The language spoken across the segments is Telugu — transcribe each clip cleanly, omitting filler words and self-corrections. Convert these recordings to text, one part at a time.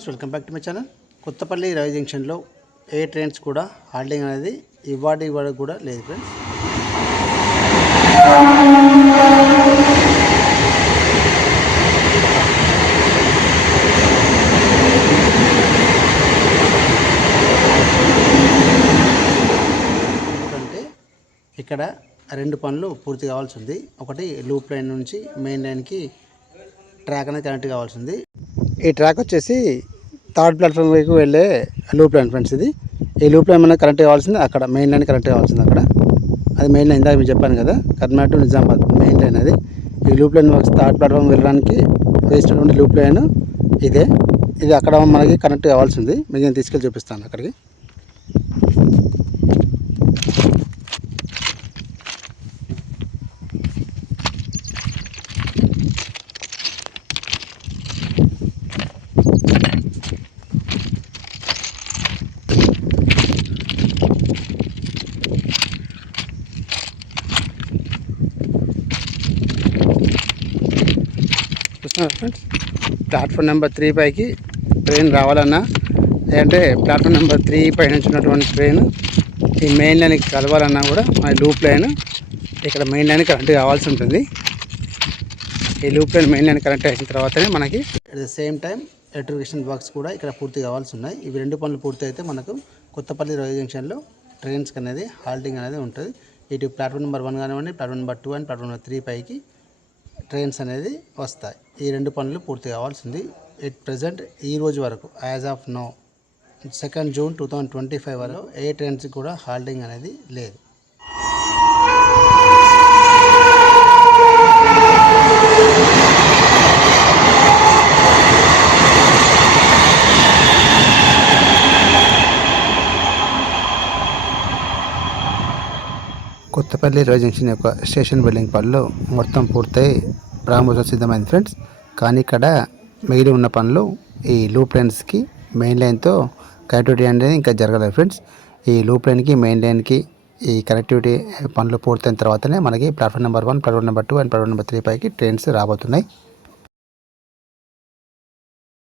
Friends, welcome back to my channel. Kothapalli railway జంక్షన్లో ఏ ట్రైన్స్ కూడా హాల్టింగ్ అనేది ఇవాళ కూడా లేదు ఫ్రెండ్స్. ఎందుకంటే ఇక్కడ రెండు పనులు పూర్తి కావాల్సి ఉంది. ఒకటి లూప్ లైన్ నుంచి మెయిన్ లైన్కి ట్రాక్ అనేది కనెక్ట్ కావాల్సి ఉంది. ఈ ట్రాక్ వచ్చేసి థర్డ్ ప్లాట్ఫామ్ వైపు వెళ్ళే లూప్ లైన్ ఫ్రెండ్స్. ఈ లూప్ లైన్ మనకు కనెక్ట్ కావాల్సింది అక్కడ మెయిన్ లైన్ కనెక్ట్ కావాల్సింది అక్కడ. అది మెయిన్ లైన్ ఇందాక మీకు చెప్పాను కదా, Karnataka to Nizamabad main line అది. ఈ లూప్ లైన్ థర్డ్ ప్లాట్ఫామ్ వెళ్ళడానికి వేసినటువంటి లూప్ లైన్ ఇదే. ఇది అక్కడ మనకి కనెక్ట్ కావాల్సింది. మీకు నేను తీసుకెళ్ళి చూపిస్తాను అక్కడికి. ఫ్రెండ్స్, ప్లాట్ఫామ్ నెంబర్ 3 పైకి ట్రైన్ రావాలన్నా, లేదంటే ప్లాట్ఫామ్ నెంబర్ 3 పై నుంచి ఉన్నటువంటి ట్రైన్ ఈ మెయిన్ లైన్కి కలవాలన్నా కూడా మన లూప్ లైన్ ఇక్కడ మెయిన్ లైన్ కనెక్ట్ కావాల్సి ఉంటుంది. ఈ loop line main line connect అయిన తర్వాతనే మనకి at the same time electrification works కూడా ఇక్కడ పూర్తి కావాల్సి ఉన్నాయి. ఇవి రెండు పనులు పూర్తి అయితే మనకు కొత్తపల్లి రైల్వే జంక్షన్లో ట్రైన్స్కి అనేది హాల్టింగ్ అనేది ఉంటుంది. ఇటు ప్లాట్ఫామ్ నెంబర్ 1 కానివ్వండి, platform number 2 and platform number 3 పైకి ట్రైన్స్ అనేది వస్తాయి. ఈ రెండు పనులు పూర్తి కావాల్సింది. ఎట్ ప్రజెంట్ ఈ రోజు వరకు యాజ్ ఆఫ్ నో 2 జూన్ 2025 వరకు ఏ ట్రైన్స్ కూడా హాల్టింగ్ అనేది లేదు. కొత్తపల్లి రైల్వే జంక్షన్ యొక్క స్టేషన్ బిల్డింగ్ పనులు మొత్తం పూర్తయి ప్రారంభోత్సవం సిద్ధమైంది ఫ్రెండ్స్. కానీ ఇక్కడ మిగిలి ఉన్న పనులు ఈ లూప్ లైన్స్కి మెయిన్ లైన్తో కనెక్టివిటీ అనేది ఇంకా జరగలేదు ఫ్రెండ్స్. ఈ లూప్ లైన్కి మెయిన్ లైన్కి ఈ కనెక్టివిటీ పనులు పూర్తయిన తర్వాతనే మనకి platform number 1, platform number 2 and platform number 3 పైకి ట్రైన్స్ రాబోతున్నాయి.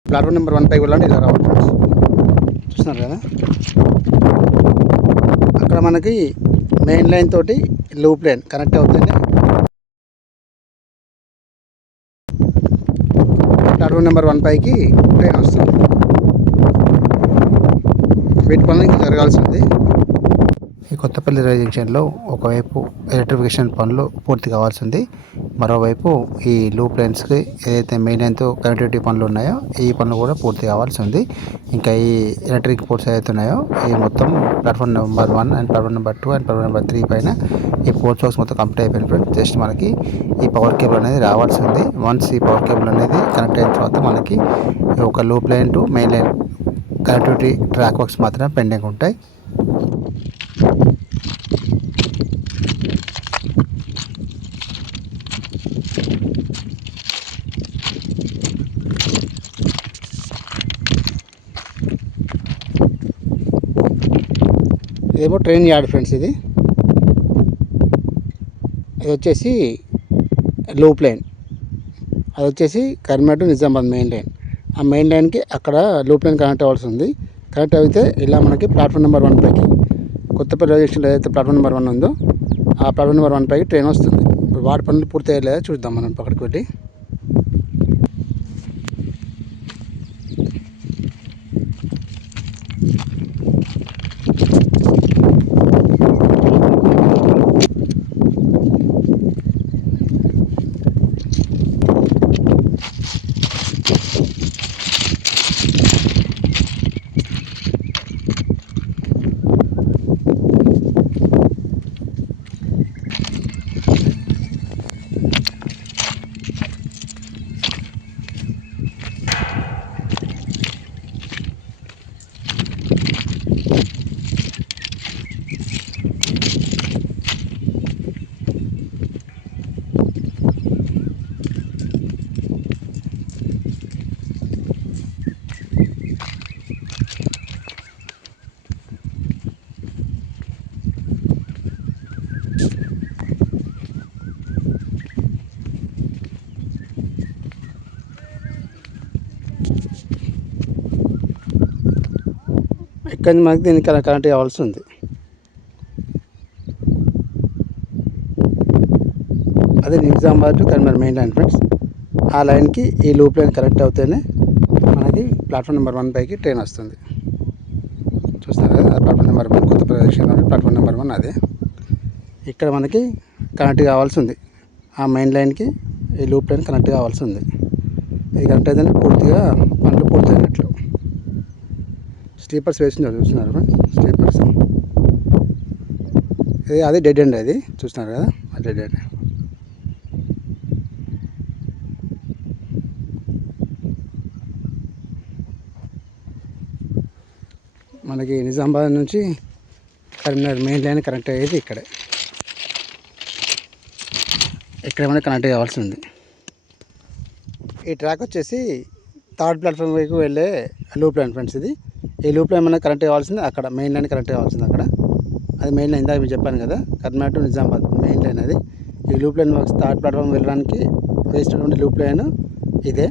ప్లాట్ఫామ్ నెంబర్ 1 పైకి వెళ్ళండి, ఇలా రావాలి ఫ్రెండ్స్. చూస్తున్నారు కదా, అక్కడ మనకి మెయిన్ లైన్ తోటి లూప్ లైన్ కనెక్ట్ అవుతుంది. ప్లాట్ఫామ్ నెంబర్ 1 పైకి ట్రైన్ వస్తుంది. వీటి పనులు ఇంకా జరగాల్సింది. ఈ కొత్తపల్లి రైల్వే జంక్షన్లో ఒకవైపు ఎలక్ట్రిఫికేషన్ పనులు పూర్తి కావాల్సింది, మరోవైపు ఈ లూప్ లైన్స్కి ఏదైతే మెయిన్ లైన్తో కనెక్టివిటీ పనులు ఉన్నాయో ఈ పనులు కూడా పూర్తి కావాల్సి ఉంది. ఇంకా ఈ ఎలక్ట్రిక్ పోర్ట్స్ ఏదైతే ఉన్నాయో ఈ మొత్తం platform number 1 and platform number 2 and platform number 3 పైన ఈ పోర్ట్స్ వర్క్స్ మొత్తం కంప్లీట్ అయిపోయింది ఫ్రెండ్స్. జస్ట్ మనకి ఈ పవర్ కేబుల్ అనేది రావాల్సి ఉంది. వన్స్ ఈ పవర్ కేబుల్ అనేది కనెక్ట్ అయిన తర్వాత మనకి ఒక loop line to main line connectivity track works మాత్రమే పెండింగ్ ఉంటాయి. ఇదేమో ట్రైన్ యార్డ్ ఫ్రెండ్స్. ఇది వచ్చేసి లూప్ లైన్, అది వచ్చేసి Karnataka to Nizamabad main line. ఆ మెయిన్ లైన్కి అక్కడ లూప్ లైన్ కనెక్ట్ అవ్వాల్సి ఉంది. కనెక్ట్ అయితే ఇలా మనకి ప్లాట్ఫామ్ నెంబర్ 1 పైకి కొత్తపల్లి రైల్వే స్టేషన్లో ఏదైతే ప్లాట్ఫామ్ నెంబర్ 1 ఉందో ఆ ప్లాట్ఫామ్ నెంబర్ 1 పైకి ట్రైన్ వస్తుంది. ఇప్పుడు వాటి పనులు పూర్తి అయ్యేలా చూద్దాం మనం పక్కడికి వెళ్ళి. ఇక్కడ నుంచి మనకి దీనికి కనెక్ట్ కావాల్సి ఉంది. అదే Nizamabad to Karimnagar main line friends. ఆ లైన్కి ఈ లూప్ లైన్ కనెక్ట్ అవుతేనే మనకి ప్లాట్ఫామ్ నెంబర్ 1 పైకి ట్రైన్ వస్తుంది. చూస్తారు కదా, ప్లాట్ఫామ్ నెంబర్ 1 కొత్త ప్రదేశం ప్లాట్ఫామ్ నెంబర్ 1 అదే. ఇక్కడ మనకి కనెక్ట్ కావాల్సి ఉంది. ఆ మెయిన్ లైన్కి ఈ లూప్ లైన్ కనెక్ట్ కావాల్సి ఉంది. ఇది కనెక్ట్ అయితే పూర్తిగా పనులు పూర్తయినట్లు. స్లీపర్స్ వేసినారు, చూస్తున్నారు ఫ్రెండ్స్, స్లీపర్స్. ఇది అది డెడ్ ఎండ్, అది చూస్తున్నారు కదా, అది డెడ్ ఎండ్. మనకి నిజామాబాద్ నుంచి కరీంనగర్ మెయిన్ లైన్ కనెక్ట్ అయ్యేది ఇక్కడే. ఇక్కడ మనకి కనెక్ట్ కావాల్సి ఉంది. ఈ ట్రాక్ వచ్చేసి థర్డ్ ప్లాట్ఫామ్ వైపు వెళ్ళే లూప్ లైన్ ఫ్రెండ్స్. ఇది ఈ లూప్ లైన్ మనకి కనెక్ట్ కావాల్సింది అక్కడ, మెయిన్ లైన్ కనెక్ట్ కావాల్సింది అక్కడ. అది మెయిన్ లైన్ ఇందాక మీకు చెప్పాను కదా, Karimnagar to Nizamabad main line అది. ఈ లూప్ లైన్ థర్డ్ ప్లాట్ఫామ్ వెళ్ళడానికి వేసినటువంటి లూప్ లైన్ ఇదే.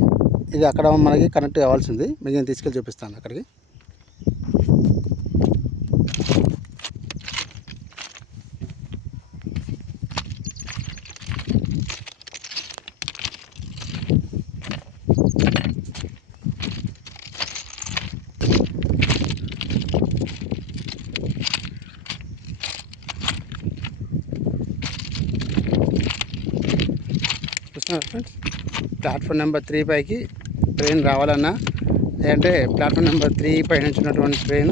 ఇది అక్కడ మనకి కనెక్ట్ కావాల్సింది. మీకు నేను తీసుకెళ్ళి చూపిస్తాను అక్కడికి. ఫ్రెండ్స్, ప్లాట్ఫామ్ నెంబర్ 3 పైకి ట్రైన్ రావాలన్నా, లేదంటే ప్లాట్ఫామ్ నెంబర్ 3 పై నుంచి ఉన్నటువంటి ట్రైన్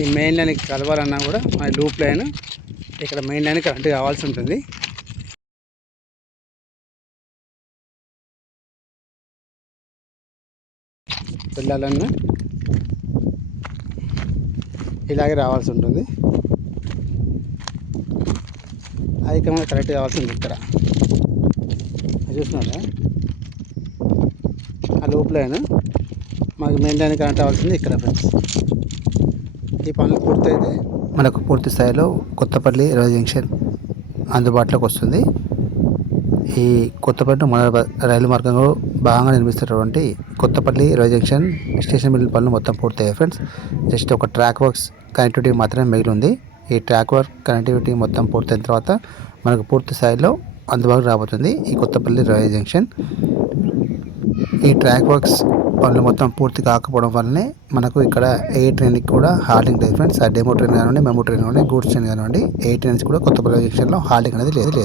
ఈ మెయిన్ లైన్కి కలవాలన్నా కూడా మన లూప్ లైన్ ఇక్కడ మెయిన్ లైన్ కరెంట్ కావాల్సి ఉంటుంది. వెళ్ళాలన్నా ఇలాగే రావాల్సి ఉంటుంది. అది ఇక్కడ కరెక్ట్ కావాల్సి ఉంది. ఇక్కడ చూస్తున్నారా, ఆ లూప్ లైన్ మాకు మెయిన్ లైన్ కనెక్ట్ అవ్వాల్సింది ఇక్కడ ఫ్రెండ్స్. ఈ పనులు పూర్తయితే మనకు పూర్తి స్థాయిలో కొత్తపల్లి రైల్వే జంక్షన్ అందుబాటులోకి వస్తుంది. ఈ కొత్తపల్లి మన రైలు మార్గంలో భాగంగా నిర్మిస్తున్నటువంటి Kothapalli railway junction station building పనులు మొత్తం పూర్తయ్యాయి ఫ్రెండ్స్. జస్ట్ ఒక ట్రాక్ వర్క్స్ కనెక్టివిటీ మాత్రమే మిగిలి ఉంది. ఈ ట్రాక్ వర్క్ కనెక్టివిటీ మొత్తం పూర్తయిన తర్వాత మనకు పూర్తి స్థాయిలో అందుబాటులో రాబోతుంది ఈ కొత్తపల్లి రైల్వే జంక్షన్. ఈ ట్రాక్ వర్క్స్ పనులు మొత్తం పూర్తి కాకపోవడం వల్లనే మనకు ఇక్కడ ఏ ట్రైన్కి కూడా హాల్టింగ్ లేదు ఫ్రెండ్స్. ఆ డెమో ట్రైన్ కానివ్వండి, మెమో ట్రైన్ కానివ్వండి, గూడ్స్ ట్రైన్ కానివ్వండి, ఏ ట్రైన్స్ కూడా కొత్తపల్లి జంక్షన్లో హాల్టింగ్ అనేది లేదు.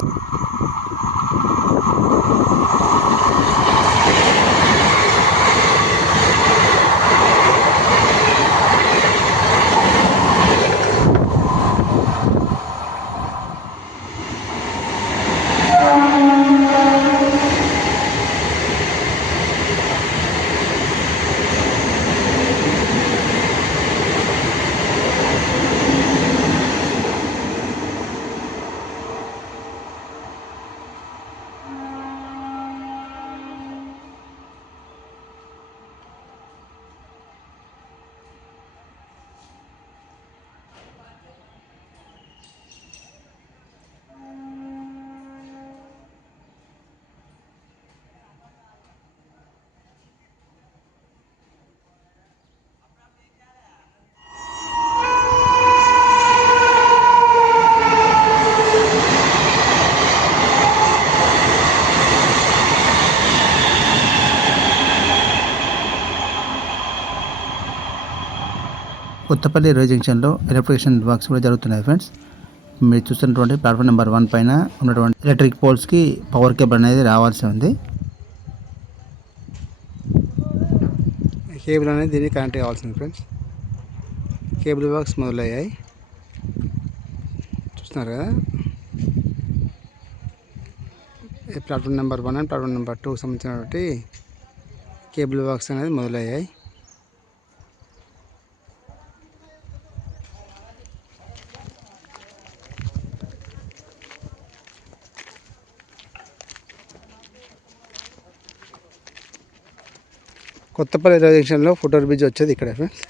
కొత్తపల్లి రైల్వే జంక్షన్లో ఎలక్ట్రిఫికేషన్ వర్క్స్ కూడా జరుగుతున్నాయి ఫ్రెండ్స్. మీరు చూస్తున్నటువంటి ప్లాట్ఫామ్ నెంబర్ 1 పైన ఉన్నటువంటి ఎలక్ట్రిక్ పోల్స్కి పవర్ కేబుల్ అనేది రావాల్సి ఉంది. కేబుల్ అనేది దీనికి కనెక్ట్ కావాల్సింది ఫ్రెండ్స్. కేబుల్ వర్క్స్ మొదలయ్యాయి, చూస్తున్నారు కదా. Platform number 1 and platform number 2 సంబంధించినటువంటి కేబుల్ వర్క్స్ అనేది మొదలయ్యాయి. కొత్తపల్లి రైల్వే జంక్షన్లో ఫుట్ఓవర్ బ్రిడ్జ్ వచ్చేది ఇక్కడ ఫ్రెండ్స్.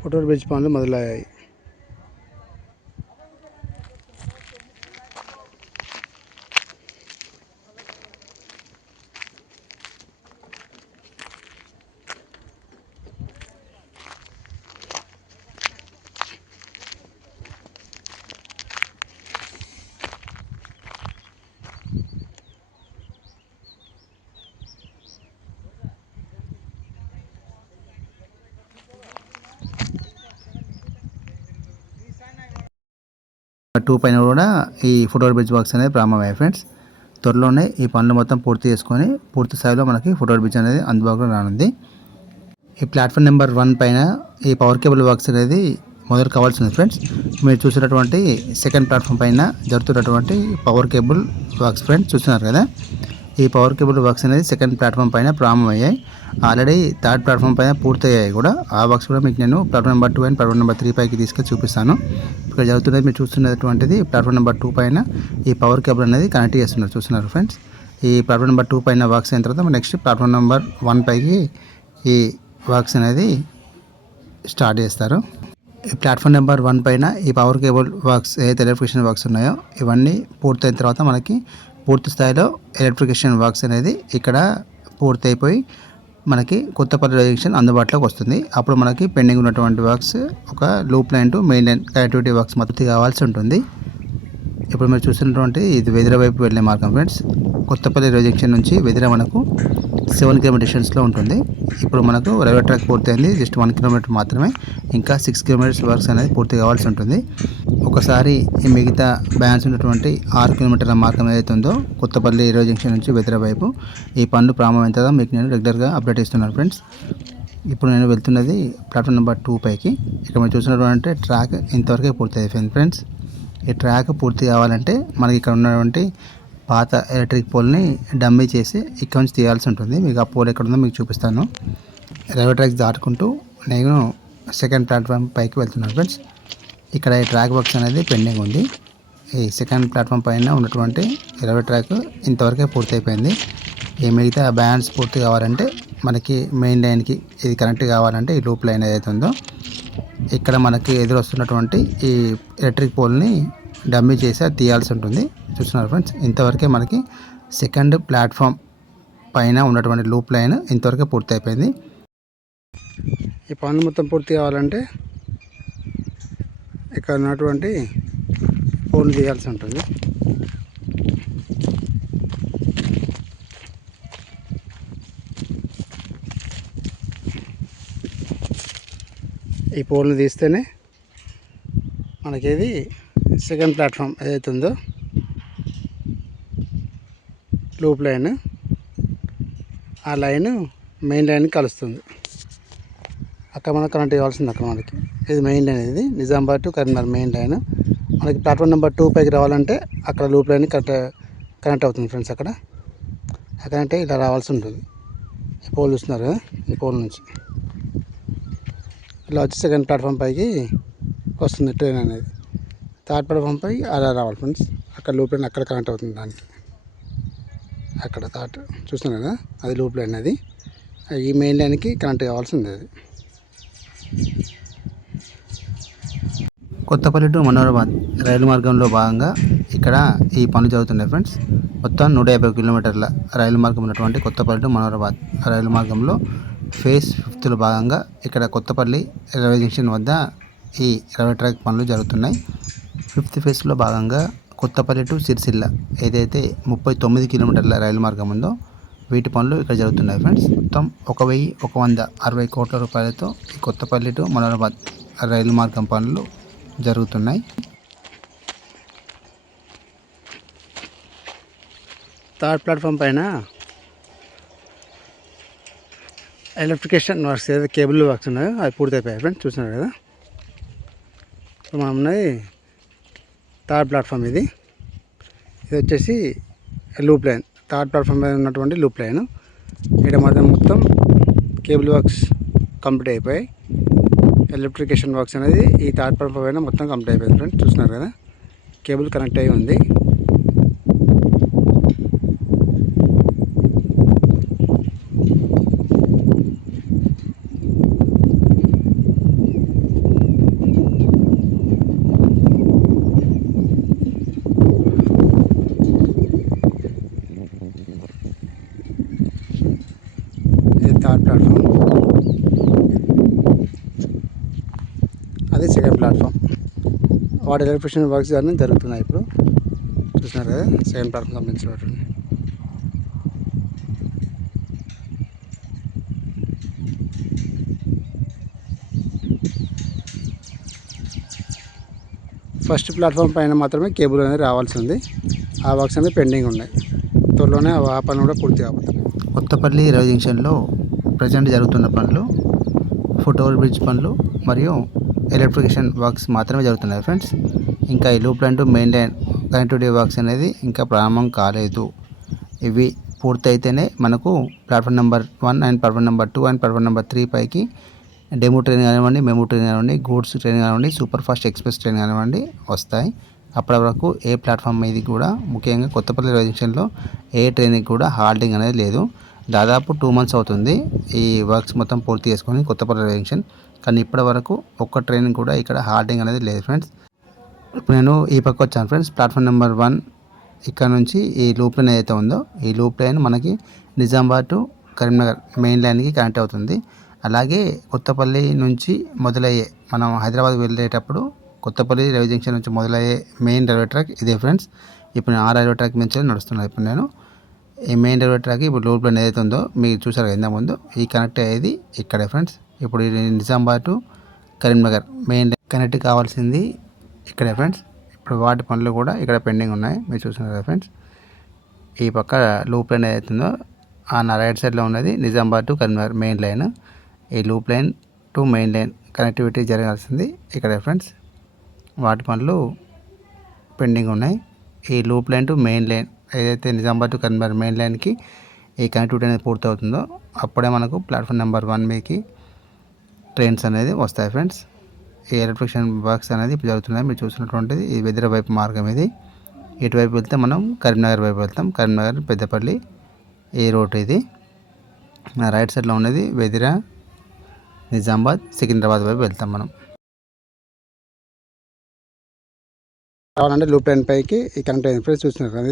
ఫుట్ఓవర్ బ్రిడ్జ్ పనులు మొదలయ్యాయి. 2 పైన కూడా ఈ ఫుట్ఓవర్ బ్రిడ్జ్ వర్క్స్ అనేది ప్రారంభమయ్యాయి ఫ్రెండ్స్. త్వరలోనే ఈ పనులు మొత్తం పూర్తి చేసుకొని పూర్తి స్థాయిలో మనకి ఫుట్ఓవర్ బ్రిడ్జ్ అనేది అందుబాటులో రానుంది. ఈ ప్లాట్ఫామ్ నెంబర్ 1 పైన ఈ పవర్ కేబుల్ వర్క్స్ అనేది మొదలు కావాల్సింది ఫ్రెండ్స్. మీరు చూసినటువంటి సెకండ్ ప్లాట్ఫామ్ పైన జరుగుతున్నటువంటి పవర్ కేబుల్ వర్క్స్ ఫ్రెండ్స్ చూస్తున్నారు కదా. ఈ పవర్ కేబుల్ వర్క్స్ అనేది సెకండ్ ప్లాట్ఫామ్ పైన ప్రారంభమయ్యాయి. ఆల్రెడీ థర్డ్ ప్లాట్ఫామ్ పైన పూర్తయ్యాయి కూడా. ఆ వర్క్స్ కూడా మీకు నేను platform number 2 and platform number 3 పైకి తీసుకొని చూపిస్తాను. ఇక్కడ జరుగుతున్నది మీరు చూస్తున్నటువంటిది ప్లాట్ఫామ్ నెంబర్ 2 పైన ఈ పవర్ కేబుల్ అనేది కనెక్ట్ చేస్తున్నారు చూస్తున్నారు ఫ్రెండ్స్. ఈ ప్లాట్ఫామ్ నెంబర్ 2 పైన వర్క్స్ అయిన తర్వాత నెక్స్ట్ ప్లాట్ఫామ్ నెంబర్ 1 పైకి ఈ వర్క్స్ అనేది స్టార్ట్ చేస్తారు. ఈ ప్లాట్ఫామ్ నెంబర్ 1 పైన ఈ పవర్ కేబుల్ వర్క్స్ ఏదైతే ఎలక్ట్రిఫికేషన్ వర్క్స్ ఉన్నాయో ఇవన్నీ పూర్తయిన తర్వాత మనకి పూర్తి స్థాయిలో ఎలక్ట్రిఫికేషన్ వర్క్స్ అనేది ఇక్కడ పూర్తి అయిపోయి మనకి కొత్తపల్లి జంక్షన్ అందుబాటులోకి వస్తుంది. అప్పుడు మనకి పెండింగ్ ఉన్నటువంటి వర్క్స్ ఒక loop line to main line connectivity works మొత్తం కావాల్సి ఉంటుంది. ఇప్పుడు మీరు చూసినటువంటి ఇది వెదిర వైపు వెళ్ళే మార్గం ఫ్రెండ్స్. కొత్తపల్లి రైల్వే జంక్షన్ నుంచి వెదిర మనకు 7 కిలోమీటర్ డిస్టెన్స్లో ఉంటుంది. ఇప్పుడు మనకు రైల్వే ట్రాక్ పూర్తయింది, జస్ట్ 1 కిలోమీటర్ మాత్రమే, ఇంకా 6 కిలోమీటర్స్ వర్క్స్ అనేది పూర్తి కావాల్సి ఉంటుంది. ఒకసారి ఈ మిగతా బ్యాలెన్స్ ఉన్నటువంటి 6 కిలోమీటర్ల మార్గం ఏదైతే ఉందో కొత్తపల్లి రైల్వే జంక్షన్ నుంచి వెదిర వైపు ఈ పనులు ప్రారంభమైన తర్వాత మీకు నేను రెగ్యులర్గా అప్డేట్ ఇస్తున్నాను ఫ్రెండ్స్. ఇప్పుడు నేను వెళ్తున్నది ప్లాట్ఫామ్ నెంబర్ 2 పైకి. ఇక్కడ మీరు చూసినటువంటి ట్రాక్ ఇంతవరకే పూర్తి అయిపోయింది ఫ్రెండ్స్. ఈ ట్రాక్ పూర్తి కావాలంటే మనకి ఇక్కడ ఉన్నటువంటి పాత ఎలక్ట్రిక్ పోల్ని డమ్మీ చేసి ఇక్కడ నుంచి తీయాల్సి ఉంటుంది. మీకు ఆ పోల్ ఎక్కడ ఉందో మీకు చూపిస్తాను. రైల్వే ట్రాక్స్ దాటుకుంటూ నేను సెకండ్ ప్లాట్ఫామ్ పైకి వెళ్తున్నాను ఫ్రెండ్స్. ఇక్కడ ఈ ట్రాక్ వర్క్స్ అనేది పెండింగ్ ఉంది. ఈ సెకండ్ ప్లాట్ఫామ్ పైన ఉన్నటువంటి రైల్వే ట్రాక్ ఇంతవరకే పూర్తి అయిపోయింది. ఈ మిగతా బ్యాలెన్స్ పూర్తి కావాలంటే మనకి మెయిన్ లైన్కి ఇది కనెక్ట్ కావాలంటే ఈ లూప్ లైన్ ఏదైతే ఉందో ఇక్కడ మనకి ఎదురొస్తున్నటువంటి ఈ ఎలక్ట్రిక్ పోల్ని డమ్మీ చేసి అది తీయాల్సి ఉంటుంది. చూస్తున్నారు ఫ్రెండ్స్, ఇంతవరకే మనకి సెకండ్ ప్లాట్ఫామ్ పైన ఉన్నటువంటి లూప్ లైన్ ఇంతవరకే పూర్తి అయిపోయింది. ఈ పనులు మొత్తం పూర్తి కావాలంటే ఇక్కడ ఉన్నటువంటి పోల్ తీయాల్సి ఉంటుంది. ఈ పోల్ని తీస్తేనే మనకేది సెకండ్ ప్లాట్ఫామ్ ఏదైతే ఉందో లూప్ లైన్ ఆ లైన్ మెయిన్ లైన్కి కలుస్తుంది. అక్కడ మనకు కనెక్ట్ కావాల్సింది. అక్కడ మనకి ఇది మెయిన్ లైన్, ఇది Nizamabad to Karimnagar main line. మనకి ప్లాట్ఫామ్ నెంబర్ 2 పైకి రావాలంటే అక్కడ లూప్ లైన్ కనెక్ట్ అవుతుంది ఫ్రెండ్స్. అక్కడ అంటే ఇలా రావాల్సి ఉంటుంది. ఈ పోల్ చూస్తున్నారు కదా, ఈ పోల్ నుంచి ఇలా వచ్చి సెకండ్ ప్లాట్ఫామ్ పైకి వస్తుంది ట్రైన్ అనేది. థర్డ్ ప్లాట్ఫామ్ పైకి అలా రావాలి ఫ్రెండ్స్. అక్కడ లూప్ లైన్ అక్కడ కనెక్ట్ అవుతుంది దానికి. అక్కడ థర్డ్ చూస్తున్నారు కదా, అది లూప్ లైన్. అది ఈ మెయిన్ లైన్కి కనెక్ట్ కావాల్సింది. అది కొత్తపల్లి టు మనోహరాబాద్ రైలు మార్గంలో భాగంగా ఇక్కడ ఈ పనులు జరుగుతున్నాయి ఫ్రెండ్స్. మొత్తం 150 కిలోమీటర్ల రైలు మార్గం ఉన్నటువంటి కొత్తపల్లి టు మనోహరాబాద్ రైలు మార్గంలో ఫేజ్ 5లో భాగంగా ఇక్కడ కొత్తపల్లి రైల్వే జంక్షన్ వద్ద ఈ రైల్వే ట్రాక్ పనులు జరుగుతున్నాయి. 5th ఫేజ్లో భాగంగా కొత్తపల్లి టు సిరిసిల్ల ఏదైతే 39 కిలోమీటర్ల రైలు మార్గం ఉందో వీటి పనులు ఇక్కడ జరుగుతున్నాయి ఫ్రెండ్స్. మొత్తం 1160 కోట్ల రూపాయలతో ఈ కొత్తపల్లి టు మనోహరాబాద్ రైలు మార్గం పనులు జరుగుతున్నాయి. థర్డ్ ప్లాట్ఫామ్ పైన ఎలక్ట్రిఫికేషన్ వర్క్స్ ఏదైతే కేబుల్ వర్క్స్ ఉన్నాయో అది పూర్తయిపోయాయి ఫ్రెండ్స్. చూస్తున్నారు కదా, ఇప్పుడు మనం ఉన్నది థర్డ్ ప్లాట్ఫామ్. ఇది వచ్చేసి లూప్ లైన్. థర్డ్ ప్లాట్ఫామ్ పైన ఉన్నటువంటి లూప్ లైన్. ఇక్కడ మొత్తం కేబుల్ వర్క్స్ కంప్లీట్ అయిపోయాయి. ఎలక్ట్రిఫికేషన్ వర్క్స్ అనేది ఈ థర్డ్ ప్లాట్ఫామ్ పైన మొత్తం కంప్లీట్ అయిపోయింది ఫ్రెండ్స్. చూస్తున్నారు కదా, కేబుల్ కనెక్ట్ అయ్యి ఉంది. థర్డ్ ప్లాట్ఫామ్, అది సెకండ్ ప్లాట్ఫామ్. వాటి ఎలక్ట్రిఫికేషన్ వర్క్స్ అన్నీ జరుగుతున్నాయి ఇప్పుడు. చూస్తున్నారు కదా, సెకండ్ ప్లాట్ఫామ్ సంబంధించినటువంటి ఫస్ట్ ప్లాట్ఫామ్ పైన మాత్రమే కేబుల్ అనేది రావాల్సి ఉంది. ఆ వర్క్స్ అనేది పెండింగ్ ఉన్నాయి. త్వరలోనే ఆ పనులు కూడా పూర్తి కాబోతుంది. కొత్తపల్లి రైల్వే జంక్షన్లో ప్రజెంట్ జరుగుతున్న పనులు ఫుట్ ఓవర్ బ్రిడ్జ్ పనులు మరియు ఎలక్ట్రిఫికేషన్ వర్క్స్ మాత్రమే జరుగుతున్నాయి ఫ్రెండ్స్. ఇంకా ఈ loop line to main line connectivity works అనేది ఇంకా ప్రారంభం కాలేదు. ఇవి పూర్తయితేనే మనకు platform number 1 and platform number 2 and platform number 3 పైకి డెమో ట్రైన్ కానివ్వండి, మెమో ట్రైన్ కానివ్వండి, గూడ్స్ ట్రైన్ కానివ్వండి, సూపర్ ఫాస్ట్ ఎక్స్ప్రెస్ ట్రైన్ కానివ్వండి వస్తాయి. అప్పటి వరకు ఏ ప్లాట్ఫామ్ మీద కూడా ముఖ్యంగా కొత్తపల్లి రైల్వే జంక్షన్లో ఏ ట్రైన్కి కూడా హాల్టింగ్ అనేది లేదు. దాదాపు 2 months అవుతుంది ఈ వర్క్స్ మొత్తం పూర్తి చేసుకొని కొత్తపల్లి రైల్వే జంక్షన్. కానీ ఇప్పటి వరకు ఒక్క ట్రైన్ కూడా ఇక్కడ హాల్టింగ్ అనేది లేదు ఫ్రెండ్స్. ఇప్పుడు నేను ఈ పక్క వచ్చాను ఫ్రెండ్స్. ప్లాట్ఫామ్ నెంబర్ 1 ఇక్కడ నుంచి ఈ లూప్ లైన్ ఏదైతే ఉందో ఈ లూప్ లైన్ మనకి నిజామాబాద్ టు కరీంనగర్ మెయిన్ లైన్కి కనెక్ట్ అవుతుంది. అలాగే కొత్తపల్లి నుంచి మొదలయ్యే మనం హైదరాబాద్ వెళ్ళేటప్పుడు కొత్తపల్లి రైల్వే జంక్షన్ నుంచి మొదలయ్యే మెయిన్ రైల్వే ట్రాక్ ఇదే ఫ్రెండ్స్. ఇప్పుడు నేను ఆ రైల్వే ట్రాక్ నుంచి నడుస్తున్నాను. ఇప్పుడు నేను ఈ మెయిన్ రైల్వే ట్రాక్ ఇప్పుడు లూప్ లైన్ ఏదైతే ఉందో మీరు చూసారు ఇంత ముందు ఈ కనెక్ట్ అయ్యేది ఇక్కడే ఫ్రెండ్స్. ఇప్పుడు Nizamabad to Karimnagar main line connect కావాల్సింది ఇక్కడే ఫ్రెండ్స్. ఇప్పుడు వాటి పనులు కూడా ఇక్కడ పెండింగ్ ఉన్నాయి మీరు చూస్తున్నారు కదా ఫ్రెండ్స్. ఈ పక్క లూప్ లైన్ ఏదైతుందో ఆ నా రైట్ సైడ్లో ఉన్నది Nizamabad to Karimnagar main line. ఈ loop line to main line connectivity జరగాల్సింది ఇక్కడే ఫ్రెండ్స్. వాటి పనులు పెండింగ్ ఉన్నాయి. ఈ loop line to main line ఏదైతే నిజామాబాద్ టు కరీంనగర్ మెయిన్ లైన్కి ఈ కనెక్టివిటీ అనేది పూర్తవుతుందో అప్పుడే మనకు ప్లాట్ఫామ్ నెంబర్ 1 మీదకి ట్రైన్స్ అనేది వస్తాయి ఫ్రెండ్స్. ఈ ఎలక్ట్రిఫికేషన్ వర్క్స్ అనేది ఇప్పుడు జరుగుతున్నాయి మీరు చూసినటువంటిది. ఈ వెదిర వైపు మార్గం ఇది. ఇటువైపు వెళ్తే మనం కరీంనగర్ వైపు వెళ్తాం. కరీంనగర్ పెద్దపల్లి ఈ రోడ్ ఇది. నా రైట్ సైడ్లో ఉన్నది వెదిర నిజామాబాద్ సికింద్రాబాద్ వైపు వెళ్తాం మనం. కావాలంటే లూప్ లైన్ పైకి ఈ కనెక్ట్ అయింది ఫ్రెండ్స్ చూస్తున్నారు కదా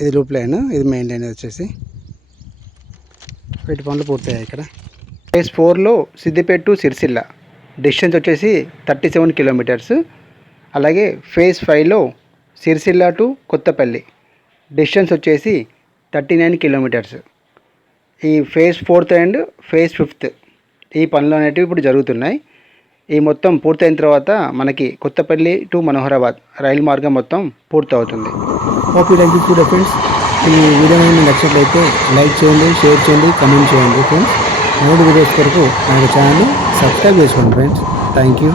ఇది లూప్ లైన్, ఇది మెయిన్ లైన్ వచ్చేసి వీటి పనులు పూర్తయ్యాయి. ఇక్కడ ఫేజ్ 4లో సిద్దిపేట టు సిరిసిల్ల డిస్టెన్స్ వచ్చేసి 37 kilometers. అలాగే ఫేజ్ 5లో సిరిసిల్ల టు కొత్తపల్లి డిస్టెన్స్ వచ్చేసి 39 kilometers. ఈ phase 4th and phase 5th ఈ పనులు అనేటివి ఇప్పుడు జరుగుతున్నాయి. ఈ మొత్తం పూర్తయిన తర్వాత మనకి కొత్తపల్లి టు మనోహరాబాద్ రైలు మార్గం మొత్తం పూర్తవుతుంది. Hope you like this video friends. ఈ వీడియో మీకు నచ్చినట్లయితే లైక్ చేయండి, షేర్ చేయండి, కమెంట్ చేయండి ఫ్రెండ్స్. మరొక వీడియోస్ కొరకు నా ఛానల్ని సబ్స్క్రైబ్ చేసుకోండి ఫ్రెండ్స్. Thank you.